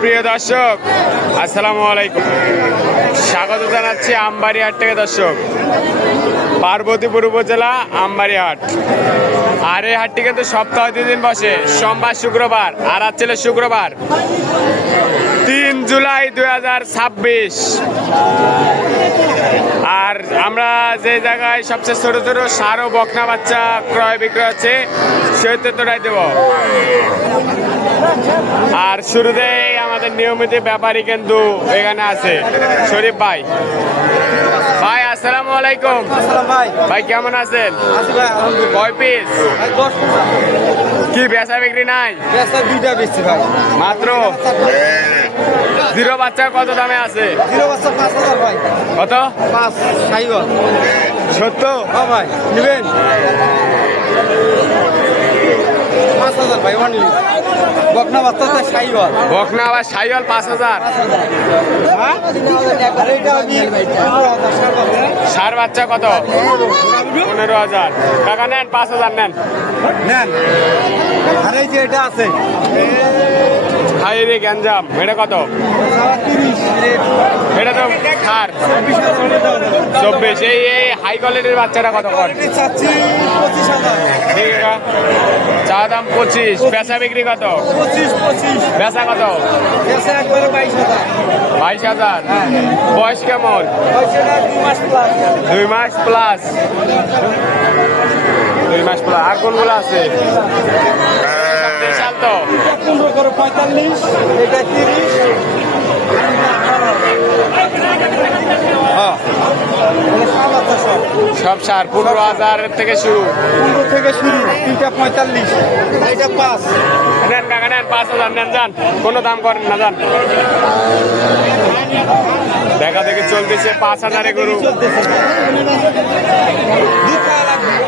সুপ্রিয় দর্শক, আসসালামু আলাইকুম। স্বাগত জানাচ্ছি আমবাড়ি হাট থেকে দর্শক, পার্বতীপুর উপজেলা আমবাড়ি হাট। আর এই হাটটি কিন্তু সপ্তাহে 2 দিন বসে, সোমবার শুক্রবার। আর আজ ছিল শুক্রবার 3 জুলাই 2026। আর আমরা যে জায়গায় সবচেয়ে ছোট ছোট ষাঁড় ও বকনা বাচ্চা ক্রয় বিক্রয় হচ্ছে সেই তথ্যটাই দেব। আর শুরুতেই আমাদের নিয়মিত ব্যাপারী কিন্তু এখানে আছে, শরীফ ভাই। ভাই আসসালামু আলাইকুম। ভাই কেমন আছেন? কয় পিস? কি বেচা বিক্রি নাই? দুইটা বেশি ভাই, মাত্র জিরো বাচ্চা কত দামে আছে? জিরো বাচ্চা 5,000 ভাই। কত? 5 সাইওয়াল। সত্য? হ্যাঁ ভাই, নেবেন 5,000 ভাই। অনলি বকনা বাচ্চা সাইওয়াল। বকনা আবার সাইওয়াল 5,000। ষাঁড় বাচ্চা কত? 15,000 টাকা নেন, 5,000 নেন। নেন। আর এই যে এটা আছে হাই রে গ্যাঞ্জাম, এটা কত? 30। এটা তো ষাঁড় 24। এই হাই কোয়ালিটির বাচ্চাটা কত কর? চাচ্ছি 25,000। ঠিক আছে, চা দাম 25। বেচা বিক্রি কত? 25। বেচা কত? এসে একবারে 22,000। 22,000। বয়স কেমন? পয়সাটা 2 মাস প্লাস। 2 মাস প্লাস। 2 মাস প্লাস। আর কোনগুলো আছে? দেশাল তো 15 করে 45, এটা 30। হ্যাঁ, সব সার 15,000 থেকে শুরু। 15 থেকে শুরু। তিনটা 45, এটা 5। নেন কাকা নেন, 5,000 নেন, যান। কোনো দাম করেন না, যান। দেখা দেখি চলতেছে 5,000 গরু।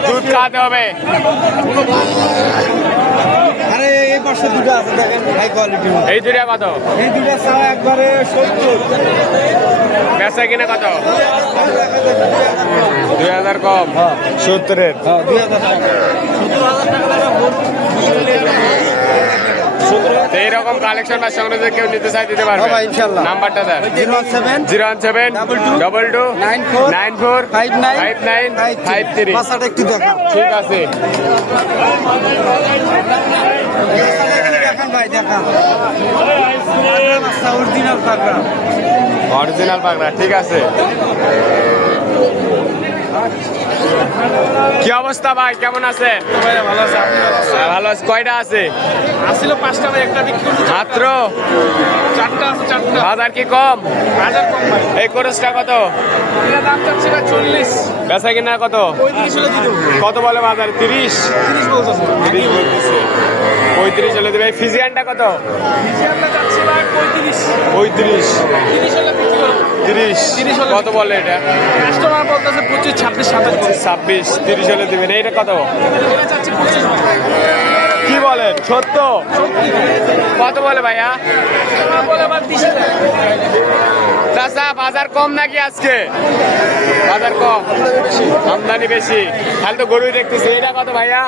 দুধ খাওয়াতে হবে। আরে এই পাশে দুটো আছে দেখেন, হাই কোয়ালিটি। এই দুটা কত? এই দুটো ছাড়া একবারে 70। বেচা কিনে কত? 2,000 কম। 70-এর। হ্যাঁ, 2,000 টাকা। 70,000 টাকা। এইরকম কালেকশন বা সংগ্রহ কেউ নিতে চাই দিতে পারবে? হ্যাঁ ভাই, ইনশাআল্লাহ। নাম্বারটা দেন। 017 017 94 5953। বাসাটা একটু দেখান। ঠিক আছে। দেখান ভাই, দেখান। অরিজিনাল পাগড়া। অরিজিনাল পাগড়া, ঠিক আছে। কি অবস্থা ভাই, কেমন আছে? ভালো আছে, আপনি ভালো আছেন? ভালো আছে। কয়টা আছে? আসছিল 5টা ভাই, একটা বিক্রি করতে মাত্র 4টা আছে। 4টা বাজার কি কম? হাজার কম ভাই। এই খরচটা কত? এটা দাম চাচ্ছে ভাই 40। বেচা কিনা কত? 35 হলে দিত। কত বলে বাজার? 30 30 বলতেছে। 30 বলতেছে। 35 হলে দেবে। ফিজিয়ানটা কত? ফিজিয়ানটা চাচ্ছে ভাই 35। 35। 30 হলে বিক্রি করব। 30 হলে কত বলে এটা? কাস্টমার বলতেছে 25, 26, 27 বলছে। 26। 30 হলে দিবেন। এইটা কত? এটা চাচ্ছে 25 ভাই। কি বলেন, সত্য? কত বলে ভাইয়া? কাস্টমার বলে আবার 30 দেয়। চাচা বাজার কম নাকি আজকে? বাজার কম, আমদানি বেশি। তাহলে তো গরুই দেখতেছি। এটা কত ভাইয়া?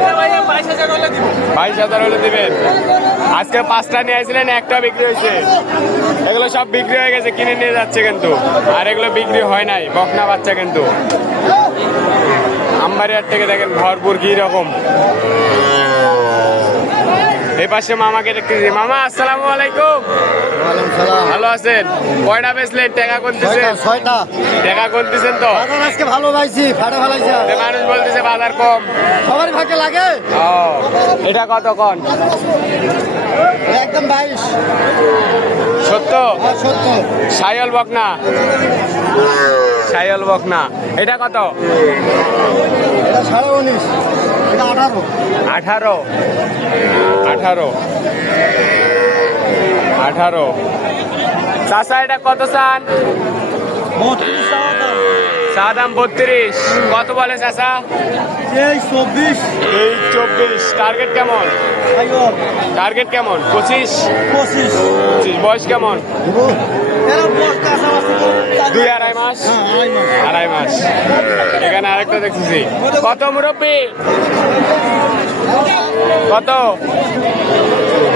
এটা ভাইয়া 22,000 হলে দিব। 22,000 হলে দিবেন। আজকে 5টা নিয়ে আসছিলেন, একটা বিক্রি হয়েছে। এগুলো সব বিক্রি হয়ে গেছে, কিনে নিয়ে যাচ্ছে কিন্তু। আর এগুলো বিক্রি হয় নাই, বকনা বাচ্চা কিন্তু। আমবাড়ি হাট থেকে দেখেন ভরপুর কি রকম। এই পাশে মামাকে দেখতেছি। মামা আসসালামু আলাইকুম। ভালো আছেন? কয়টা বেচলেন? টাকা গুনতেছেন? 6টা। টাকা গুনতেছেন তো? বাজার আজকে ভালো পাইছি, ফাটা ফেলাইছে। মানুষ বলতেছে বাজার কম। সবার ভাগে লাগে। ও, এটা কত কন? একদম 22। সত্য? 70। সাইয়াল বকনা। সাইয়াল বকনা। এটা কত? এটা 19.5। এটা 18। 18। 18। 18। চাচা এটা কত চান? 32 টাকা দাম। চা দাম 32। কত বলে চাচা? এই 24। এই 24। টার্গেট কেমন? সাইওয়াল। টার্গেট কেমন? 25। 25। 25। বয়স কেমন? এরা বস্তা আছে আছে। 2-2.5 মাস। হ্যাঁ, 2.5 মাস। 2.5 মাস। এখানে আরেকটা দেখতেছি। কত মুরব্বি? কত?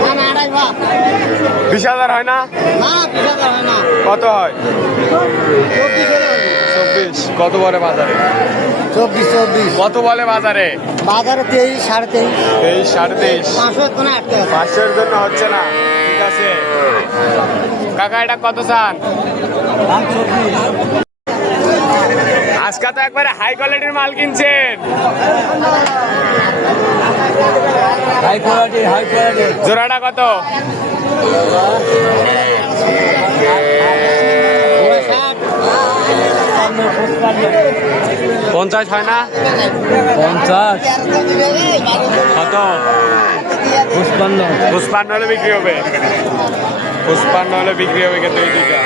2.5 মাস। 20,000 হয় না? কত হয়? 24। কত বলে বাজারে? 24 কত বলে বাজারে? বাজারে 23 23.5 23, 23.5। 500 কোন আটকে আছে 500-এর জন্য হচ্ছে না। ঠিক আছে কাকা, এটা কত চান? আজকে তো একবারে হাই কোয়ালিটির মাল কিনছেন। হাই কোয়ালিটি জোড়াটা কত? 50 হয় না? 50 কত? 55 55 হলে বিক্রি হবে। 55 হলে বিক্রি হবে কিন্তু এই দুইটা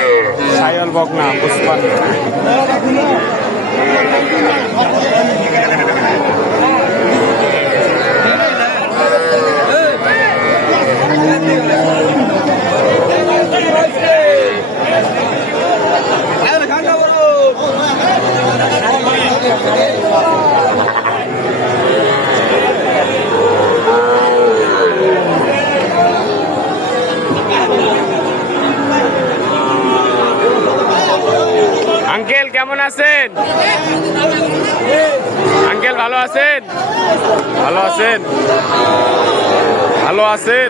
সাইল বক না 55। আঙ্কেল কেমন আছেন? আঙ্কেল ভালো আছেন? ভালো আছেন? ভালো আছেন?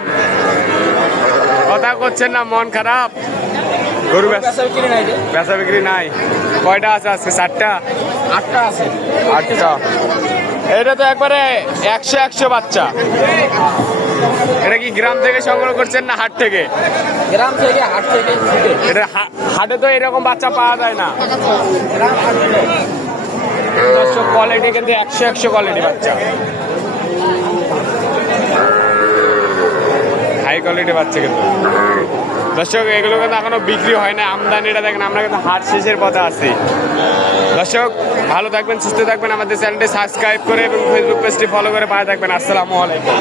কথা করছেন না, মন খারাপ? গরু বেচা বিক্রি নাই? কয়টা আছে আজকে? 4টা? 8টা আছে 8টা। এটা তো একবারে 100 বাচ্চা। এটা কি গ্রাম থেকে সংগ্রহ করছেন না হাট থেকে? গ্রাম থেকে হাট থেকে এটা হাটে তো এরকম বাচ্চা পাওয়া যায় না। কোয়ালিটি কিন্তু 100 কোয়ালিটি বাচ্চা, হাই কোয়ালিটি বাচ্চা কিন্তু। দর্শক এগুলো কিন্তু এখনো বিক্রি হয় না, আমদানিটা দেখেন। আমরা কিন্তু হাট শেষের পথে আছি। দর্শক ভালো থাকবেন, সুস্থ থাকবেন, আমাদের চ্যানেলটি সাবস্ক্রাইব করে এবং ফেসবুক পেজটি ফলো করে পাশে থাকবেন। আসসালামু আলাইকুম।